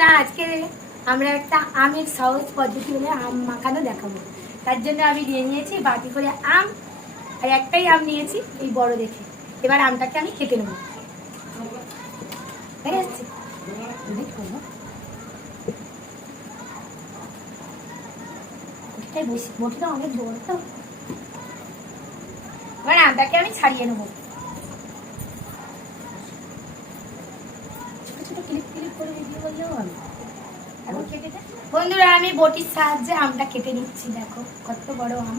বন্ধুরা, আজকে আমরা একটা আমের সহজ পদ্ধতি বলে আম মাখানো দেখাবো। তার জন্য আমি নিয়ে নিয়েছি বাটি করে আম, আর একটাই আম নিয়েছি এই বড় দেখে। এবার আমটাকে আমি কেটে নেবো। ঠিক আছে, বটিটা অনেক বড় তো। এবার আমটাকে আমি ছাড়িয়ে নেবো। বন্ধুরা, আমি বটির সাহায্যে আমটা কেটে নিচ্ছি। দেখো কত বড় আম।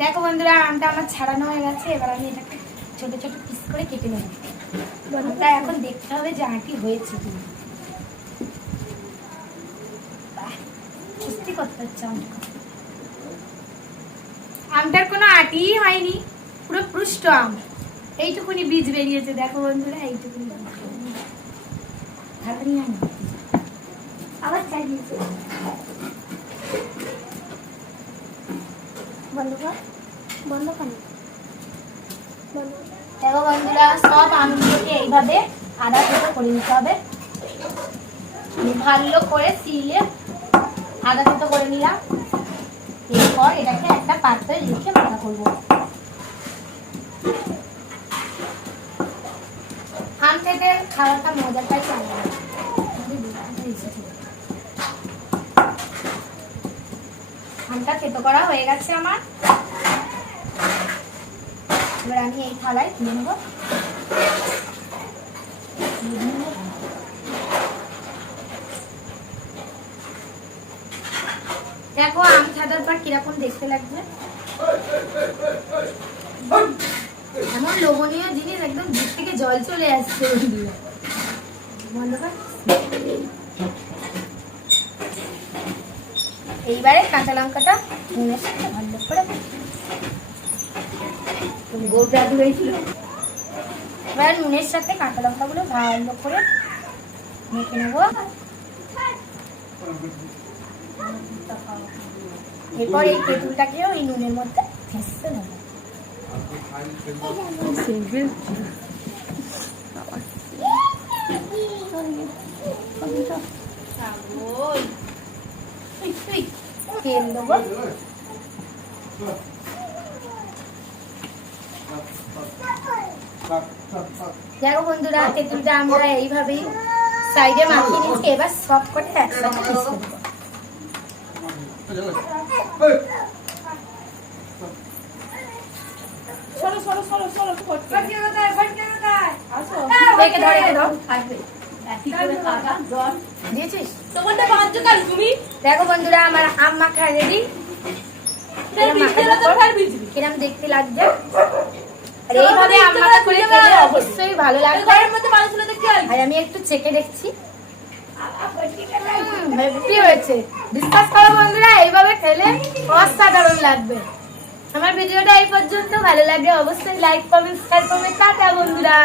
দেখো বন্ধুরা, আমটা আমার ছাড়ানো হয়ে গেছে। এবার আমি এটাকে ছোট ছোট পিস করে কেটে নেব। আমটা এখন দেখতে হবে যে আঁটি হয়েছে কিনা। কুস্তি করতে হচ্ছে আমটার কোনো আটিই হয়নি, পুরো পুষ্ট আম। এইটুকুনি বীজ বেরিয়েছে। দেখো বন্ধুরা, এইটুকুনি আবার চাই দিয়েছে। বন্ধ কেন? দেখো বন্ধুরা, সব আমগুলোকে এইভাবে আদা থেকে করে নিতে হবে। ভালো করে সিলে আদা থেকে করে নিলাম। এরপর এটাকে একটা পাত্রে রেখে মাখা করবো। আম থেকে খাওয়াটা মজাটাই আলাদা। আমটা খেতে করা হয়ে গেছে আমার। এবার আমি এই থালায় তুলে নেব। দেখো আম ছাড়ার পর কিরকম দেখতে লাগবে। এমন লোভনীয় জিনিস, একদম ভিত থেকে জল চলে আসছে। এইবারে কাঁচা লঙ্কাটা নুনের সাথে ভালো করে এবার নুনের সাথে কাঁচা লঙ্কাগুলো ভালো করে মেখে নেবো। এরপর এই তেঁতুলটাকেও এই নুনের মধ্যে ফেঁসতে নেবো। তেল দেবো। দেখো বন্ধুরা, তেঁতুলটা আমরা এইভাবেই সাইডে মাখিয়ে নিচ্ছি। এবার সব করে একসাথে মিশিয়ে দেবো। দেখো বন্ধুরা, আমার আম মাখা রেডি। কিরম দেখতে লাগছে। আর এইভাবে আম মাখা করে খেলে অবশ্যই ভালো লাগবে। আর আমি একটু চেখে দেখছি, হেভি হয়েছে। বিশ্বাস করো বন্ধুরা, এইভাবে খেলে অসাধারণ লাগবে। আমার ভিডিওটা এই পর্যন্ত ভালো লাগে অবশ্যই লাইক কমেন্ট শেয়ার করবে। টাটা বন্ধুরা।